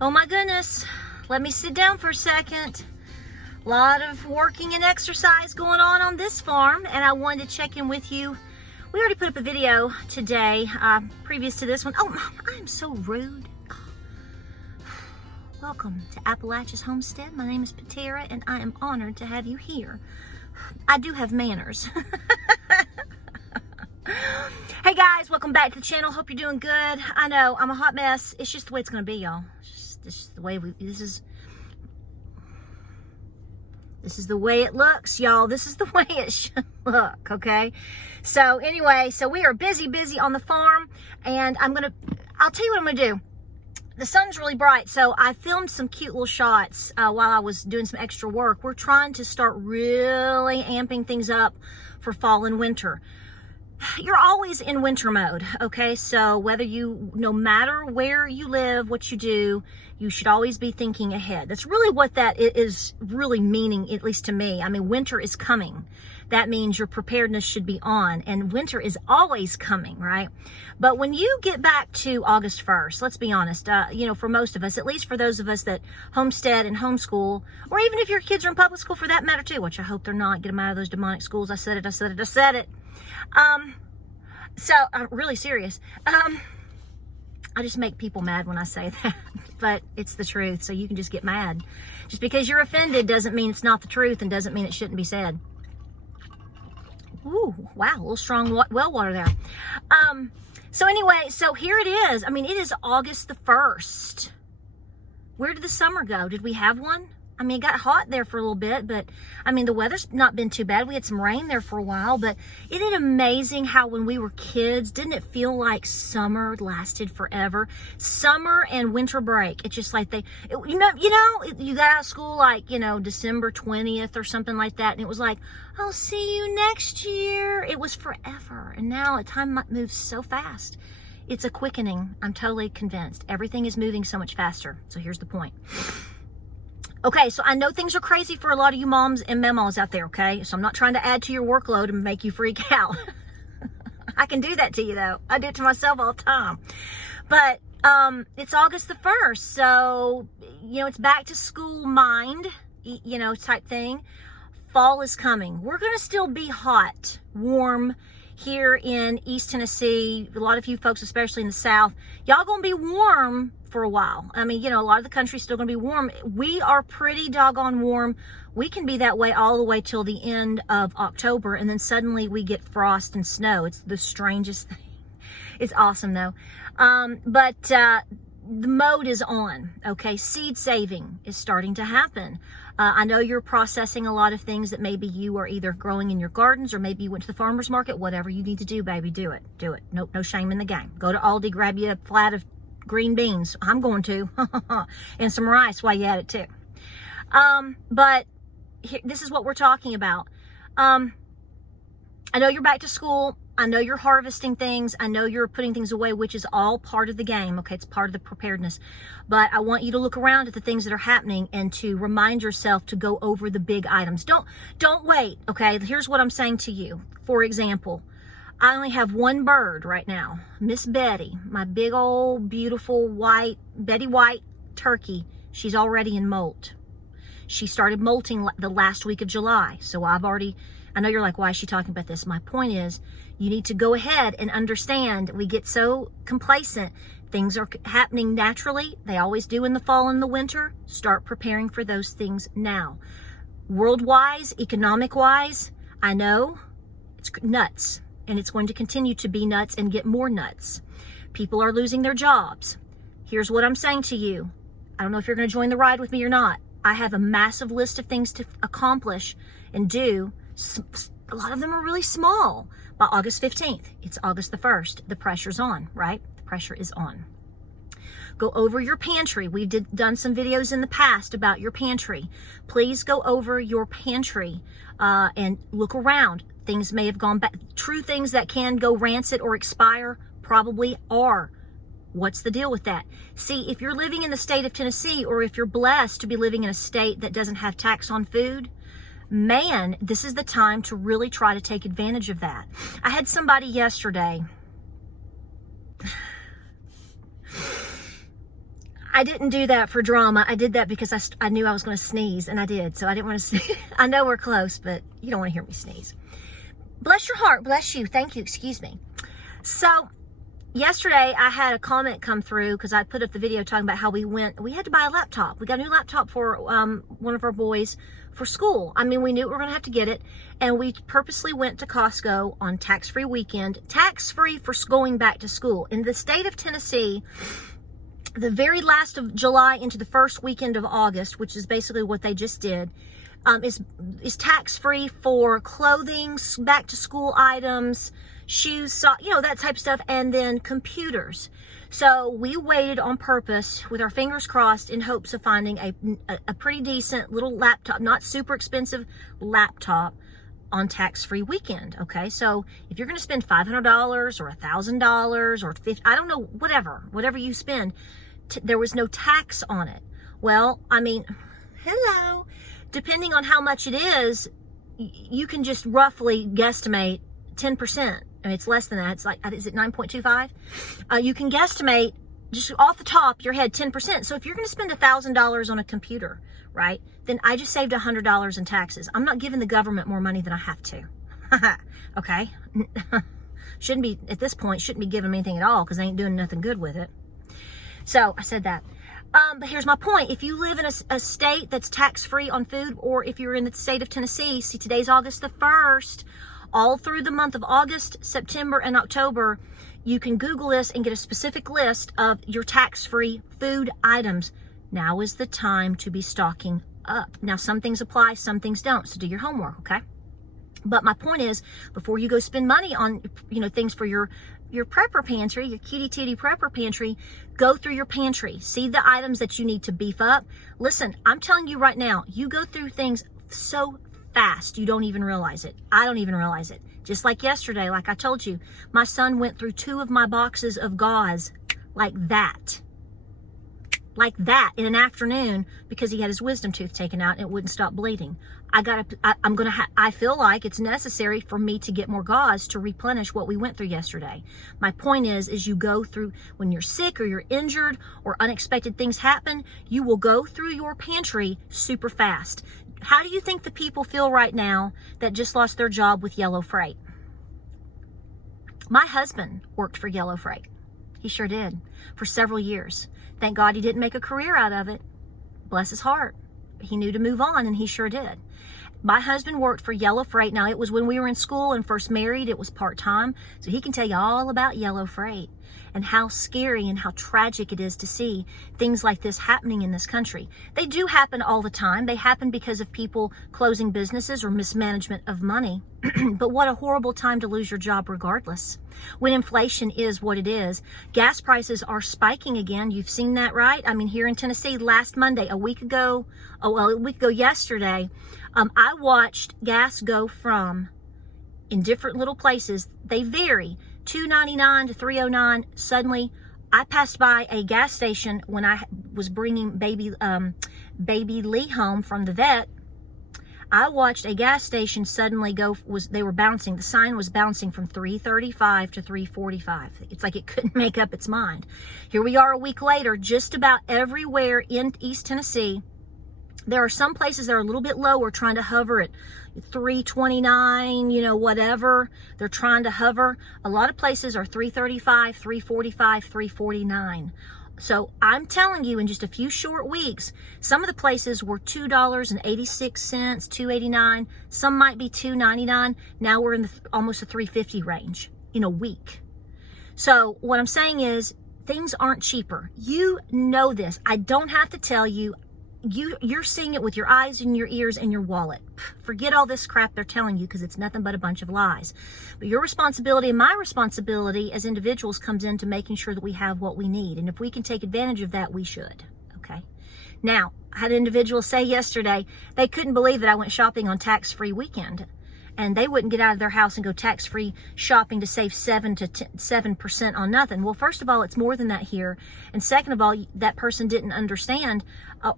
Oh my goodness, let me sit down for a second. A lot of working and exercise going on this farm, and I wanted to check in with you. We already put up a video today, previous to this one. Oh, Mom, I am so rude. Welcome to Appalachia's Homestead. My name is Patera, and I am honored to have you here. I do have manners. Hey guys, welcome back to the channel. Hope you're doing good. I know I'm a hot mess. It's just the way it's gonna be, y'all. It's just the way this is the way it looks, y'all. This is the way it should look, okay? So anyway, so we are busy on the farm, and I'll tell you what I'm gonna do. The sun's really bright, so I filmed some cute little shots while I was doing some extra work. We're trying to start really amping things up for fall and winter. You're always in winter mode, okay? So no matter where you live, what you do, you should always be thinking ahead. That's really what that is really meaning, at least to me. I mean, winter is coming. That means your preparedness should be on, and winter is always coming, right? But when you get back to August 1st, let's be honest, for most of us, at least for those of us that homestead and homeschool, or even if your kids are in public school for that matter too, which I hope they're not, get them out of those demonic schools. I said it. So I'm really serious. I just make people mad when I say that, but it's the truth. So you can just get mad. Just because you're offended doesn't mean it's not the truth, and doesn't mean it shouldn't be said. Ooh, wow, a little strong well water there. So anyway, so here it is. I mean, it is August the 1st. Where did the summer go? Did we have one? I mean, it got hot there for a little bit, but I mean, the weather's not been too bad. We had some rain there for a while, but isn't it amazing how when we were kids, didn't it feel like summer lasted forever? Summer and winter break. It's just like you got out of school like, December 20th or something like that. And it was like, I'll see you next year. It was forever. And now time moves so fast. It's a quickening. I'm totally convinced. Everything is moving so much faster. So here's the point. Okay, so I know things are crazy for a lot of you moms and memos out there, okay? So I'm not trying to add to your workload and make you freak out. I can do that to you, though. I do it to myself all the time. But it's August the 1st, so, it's back to school mind, type thing. Fall is coming. We're going to still be hot, warm here in East Tennessee. A lot of you folks, especially in the South, y'all going to be warm for a while. I mean, a lot of the country's still going to be warm. We are pretty doggone warm. We can be that way all the way till the end of October, and then suddenly we get frost and snow. It's the strangest thing. It's awesome though. But the mode is on, okay? Seed saving is starting to happen. I know you're processing a lot of things that maybe you are either growing in your gardens, or maybe you went to the farmer's market. Whatever you need to do, baby, do it. Do it. No shame in the game. Go to Aldi, grab you a flat of green beans. I'm going to. And some rice while you at it too. But this is what we're talking about. I know you're back to school. I know you're harvesting things. I know you're putting things away, which is all part of the game. Okay, it's part of the preparedness. But I want you to look around at the things that are happening and to remind yourself to go over the big items. Don't wait, okay? Here's what I'm saying to you. For example, I only have one bird right now, Miss Betty, my big old beautiful Betty White turkey. She's already in molt. She started molting the last week of July. So I know you're like, why is she talking about this? My point is, you need to go ahead and understand. We get so complacent. Things are happening naturally. They always do in the fall and the winter. Start preparing for those things now. World-wise, economic-wise, I know it's nuts. And it's going to continue to be nuts and get more nuts. People are losing their jobs. Here's what I'm saying to you. I don't know if you're going to join the ride with me or not. I have a massive list of things to accomplish and do. A lot of them are really small. By August 15th, it's August the 1st. The pressure's on, right? The pressure is on. Go over your pantry. We've done some videos in the past about your pantry. Please go over your pantry and look around. Things may have gone back. True things that can go rancid or expire probably are. What's the deal with that? See, if you're living in the state of Tennessee, or if you're blessed to be living in a state that doesn't have tax on food, man, this is the time to really try to take advantage of that. I had somebody yesterday. I didn't do that for drama. I did that because I knew I was going to sneeze, and I did. So I didn't want to sneeze. I know we're close, but you don't want to hear me sneeze. Bless your heart. Bless you. Thank you. Excuse me. So yesterday I had a comment come through because I put up the video talking about how we had to buy a laptop. We got a new laptop for one of our boys for school. I mean, we knew we were going to have to get it, and we purposely went to Costco on tax-free weekend, tax-free for going back to school. In the state of Tennessee, the very last of July into the first weekend of August, which is basically what they just did, is tax-free for clothing, back to school items, shoes, that type of stuff, and then computers. So we waited on purpose with our fingers crossed in hopes of finding a pretty decent little laptop, not super expensive laptop on tax-free weekend. Okay, so if you're going to spend $500 or $1,000 or $50, I don't know, whatever you spend, there was no tax on it. Well, I mean, hello, depending on how much it is, you can just roughly guesstimate 10%. I mean, it's less than that. It's like, is it 9.25? You can guesstimate just off the top your head 10%. So if you're going to spend $1,000 on a computer, right, then I just saved $100 in taxes. I'm not giving the government more money than I have to. Okay? Shouldn't be, at this point, shouldn't be giving me anything at all because I ain't doing nothing good with it. So I said that. But here's my point. If you live in a state that's tax-free on food, or if you're in the state of Tennessee, see, today's August the 1st, all through the month of August, September, and October, you can Google this and get a specific list of your tax-free food items. Now is the time to be stocking up. Now, some things apply, some things don't, so do your homework, okay? But my point is, before you go spend money on, things for your prepper pantry, your kitty titty prepper pantry, go through your pantry. See the items that you need to beef up. Listen, I'm telling you right now, you go through things so fast, you don't even realize it. I don't even realize it. Just like yesterday, like I told you, my son went through 2 of my boxes of gauze like that in an afternoon because he had his wisdom tooth taken out and it wouldn't stop bleeding. I feel like it's necessary for me to get more gauze to replenish what we went through yesterday. My point is you go through, when you're sick or you're injured or unexpected things happen, you will go through your pantry super fast. How do you think the people feel right now that just lost their job with Yellow Freight? My husband worked for Yellow Freight. He sure did, for several years. Thank God he didn't make a career out of it. Bless his heart. He knew to move on, and he sure did. My husband worked for Yellow Freight. Now, it was when we were in school and first married. It was part-time. So he can tell you all about Yellow Freight and how scary and how tragic it is to see things like this happening in this country. They do happen all the time. They happen because of people closing businesses or mismanagement of money. But what a horrible time to lose your job regardless. When inflation is what it is. Gas prices are spiking again. You've seen that, right? I mean, here in Tennessee, last Monday, a week ago yesterday, I watched gas go from, in different little places, they vary, $2.99 to $3.09. Suddenly, I passed by a gas station when I was bringing baby Lee home from the vet. I watched a gas station suddenly they were bouncing. The sign was bouncing from $3.35 to $3.45. It's like it couldn't make up its mind. Here we are a week later, just about everywhere in East Tennessee. There are some places that are a little bit lower, trying to hover at $3.29, whatever. They're trying to hover. A lot of places are $3.35, $3.45, $3.49. So I'm telling you, in just a few short weeks, some of the places were $2.86, $2.89. Some might be $2.99. Now we're in almost the $3.50 range in a week. So what I'm saying is, things aren't cheaper. You know this. I don't have to tell you. You're seeing it with your eyes and your ears and your wallet. Forget all this crap they're telling you, because it's nothing but a bunch of lies. But your responsibility and my responsibility as individuals comes into making sure that we have what we need. And if we can take advantage of that, we should. Okay. Now, I had an individual say yesterday they couldn't believe that I went shopping on tax-free weekend. and they wouldn't get out of their house and go tax-free shopping to save 7% on nothing. Well, first of all, it's more than that here. And second of all, that person didn't understand,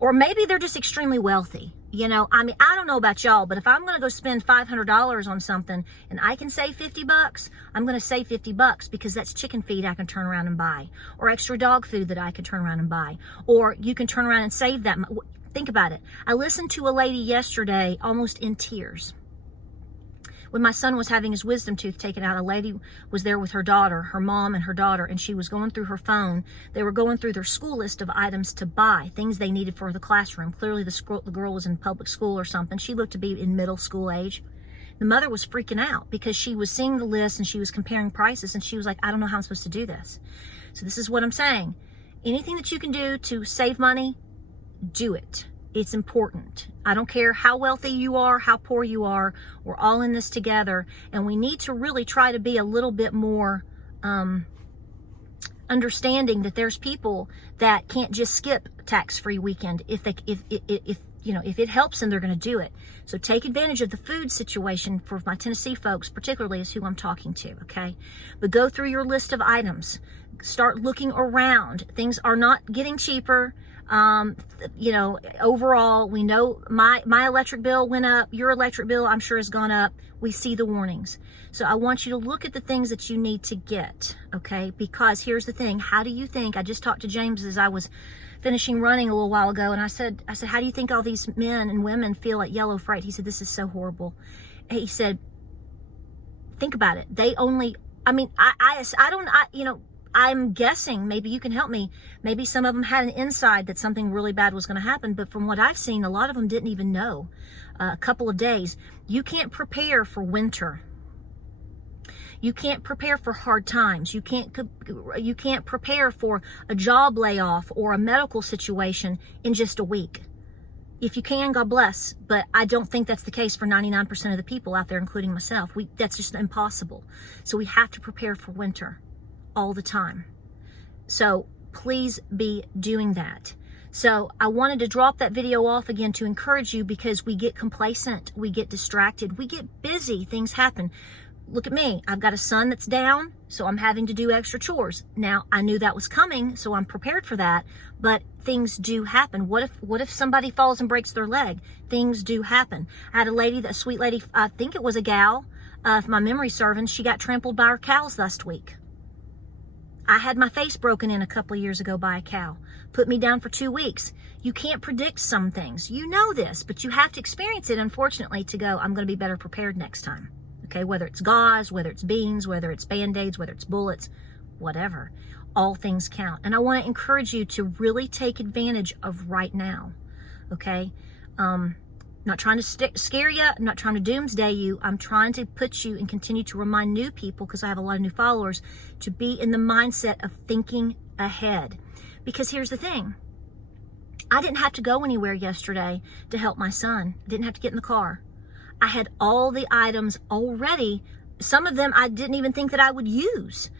or maybe they're just extremely wealthy. You know, I mean, I don't know about y'all, but if I'm going to go spend $500 on something and I can save $50, I'm going to save $50 because that's chicken feed I can turn around and buy, or extra dog food that I can turn around and buy, or you can turn around and save that. Think about it. I listened to a lady yesterday almost in tears. When my son was having his wisdom tooth taken out, a lady was there with her daughter, her mom and her daughter, and she was going through her phone. They were going through their school list of items to buy, things they needed for the classroom. Clearly the girl was in public school or something. She looked to be in middle school age. The mother was freaking out because she was seeing the list and she was comparing prices, and she was like, I don't know how I'm supposed to do this. So this is what I'm saying. Anything that you can do to save money, do it. It's important. I don't care how wealthy you are, how poor you are. We're all in this together, and we need to really try to be a little bit more understanding that there's people that can't just skip tax-free weekend if it helps them, they're going to do it. So take advantage of the food situation for my Tennessee folks, particularly, is who I'm talking to, okay? But go through your list of items. Start looking around. Things are not getting cheaper. Overall, we know my electric bill went up. Your electric bill, I'm sure, has gone up. We see the warnings. So I want you to look at the things that you need to get, okay? Because here's the thing. How do you think? I just talked to James as I was finishing running a little while ago, and I said, how do you think all these men and women feel at Yellow Freight? He said, this is so horrible. He said, think about it. They only, I'm guessing, maybe you can help me, maybe some of them had an inside that something really bad was going to happen, but from what I've seen, a lot of them didn't even know. A couple of days. You can't prepare for winter. You can't prepare for hard times. You can't prepare for a job layoff or a medical situation in just a week. If you can, God bless, but I don't think that's the case for 99% of the people out there, including myself. That's just impossible. So we have to prepare for winter all the time. So please be doing that. So I wanted to drop that video off again to encourage you, because we get complacent, we get distracted, we get busy, things happen. Look at me. I've got a son that's down, so I'm having to do extra chores. Now, I knew that was coming, so I'm prepared for that, but things do happen. What if somebody falls and breaks their leg? Things do happen. I had a sweet lady, I think it was a gal, if my memory's serving, she got trampled by her cows last week. I had my face broken in a couple of years ago by a cow. Put me down for 2 weeks. You can't predict some things. You know this, but you have to experience it, unfortunately, to go, I'm going to be better prepared next time. Okay, whether it's gauze, whether it's beans, whether it's Band-Aids, whether it's bullets, whatever. All things count. And I want to encourage you to really take advantage of right now. Okay? Not trying to scare you. I'm not trying to doomsday you. I'm trying to put you and continue to remind new people, because I have a lot of new followers, to be in the mindset of thinking ahead. Because here's the thing. I didn't have to go anywhere yesterday to help my son. I didn't have to get in the car. I had all the items already. Some of them I didn't even think that I would use.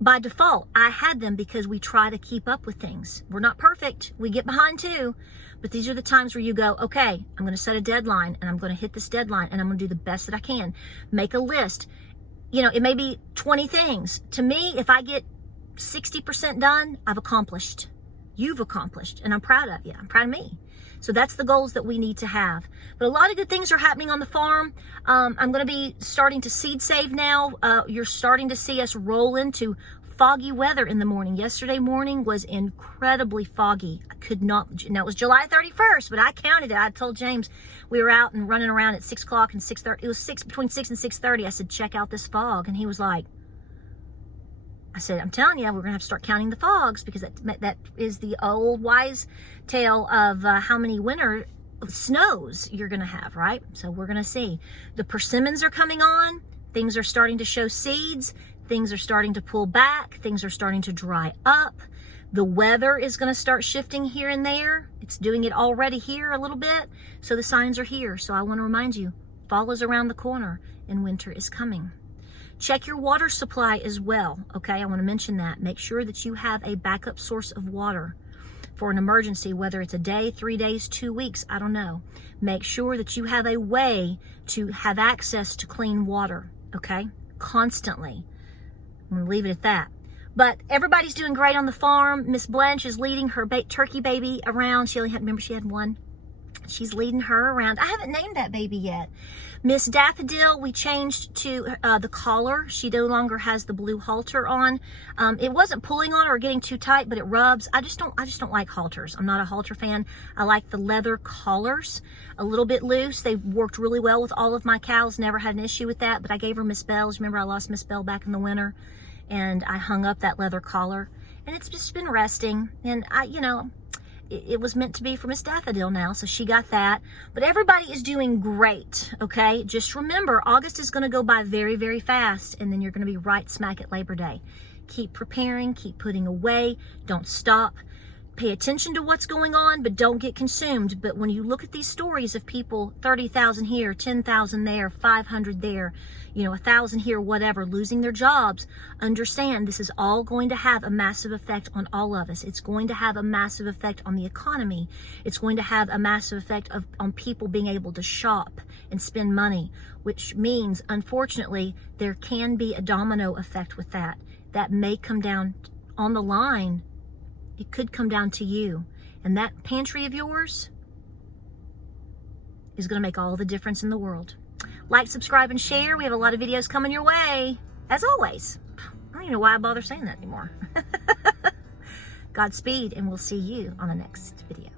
By default, I had them because we try to keep up with things. We're not perfect. We get behind too. But these are the times where you go, okay, I'm going to set a deadline, and I'm going to hit this deadline, and I'm going to do the best that I can. Make a list. It may be 20 things. To me, if I get 60% done, I've accomplished. You've accomplished, and I'm proud of you. I'm proud of me. So that's the goals that we need to have. But a lot of good things are happening on the farm. I'm going to be starting to seed save now. You're starting to see us roll into foggy weather in the morning. Yesterday morning was incredibly foggy. I could not, now it was July 31st, but I counted it. I told James we were out and running around at 6 o'clock and 6:30. It was between 6 and 6:30. I said, check out this fog. And he was like, I said, I'm telling you, we're going to have to start counting the fogs, because that is the old wise tale of how many winter snows you're going to have, right? So we're going to see. The persimmons are coming on. Things are starting to show seeds. Things are starting to pull back. Things are starting to dry up. The weather is going to start shifting here and there. It's doing it already here a little bit. So the signs are here. So I want to remind you, fall is around the corner and winter is coming. Check your water supply as well, okay? I want to mention that. Make sure that you have a backup source of water. for an emergency, whether it's a day, 3 days, 2 weeks, I don't know. Make sure that you have a way to have access to clean water, okay? Constantly. I'm going to leave it at that. But everybody's doing great on the farm. Miss Blanche is leading her turkey baby around. She only had, remember, she had one. She's leading her around. I haven't named that baby yet. Miss Daffodil, we changed to the collar. She no longer has the blue halter on. It wasn't pulling on or getting too tight, but it rubs. I just don't like halters. I'm not a halter fan. I like the leather collars, a little bit loose. They worked really well with all of my cows. Never had an issue with that. But I gave her Miss Bell's. Remember, I lost Miss Bell back in the winter, and I hung up that leather collar, and it's just been resting. And it was meant to be for Miss Daffodil now, so she got that. But everybody is doing great, okay? Just remember, August is going to go by very, very fast, and then you're going to be right smack at Labor Day. Keep preparing, keep putting away, don't stop. Pay attention to what's going on, but don't get consumed. But when you look at these stories of people, 30,000 here, 10,000 there, 500 there, 1,000 here, whatever, losing their jobs, understand this is all going to have a massive effect on all of us. It's going to have a massive effect on the economy. It's going to have a massive effect on people being able to shop and spend money, which means, unfortunately, there can be a domino effect with that. That may come down on the line. It could come down to you. And that pantry of yours is going to make all the difference in the world. Like, subscribe, and share. We have a lot of videos coming your way. As always. I don't even know why I bother saying that anymore. Godspeed, and we'll see you on the next video.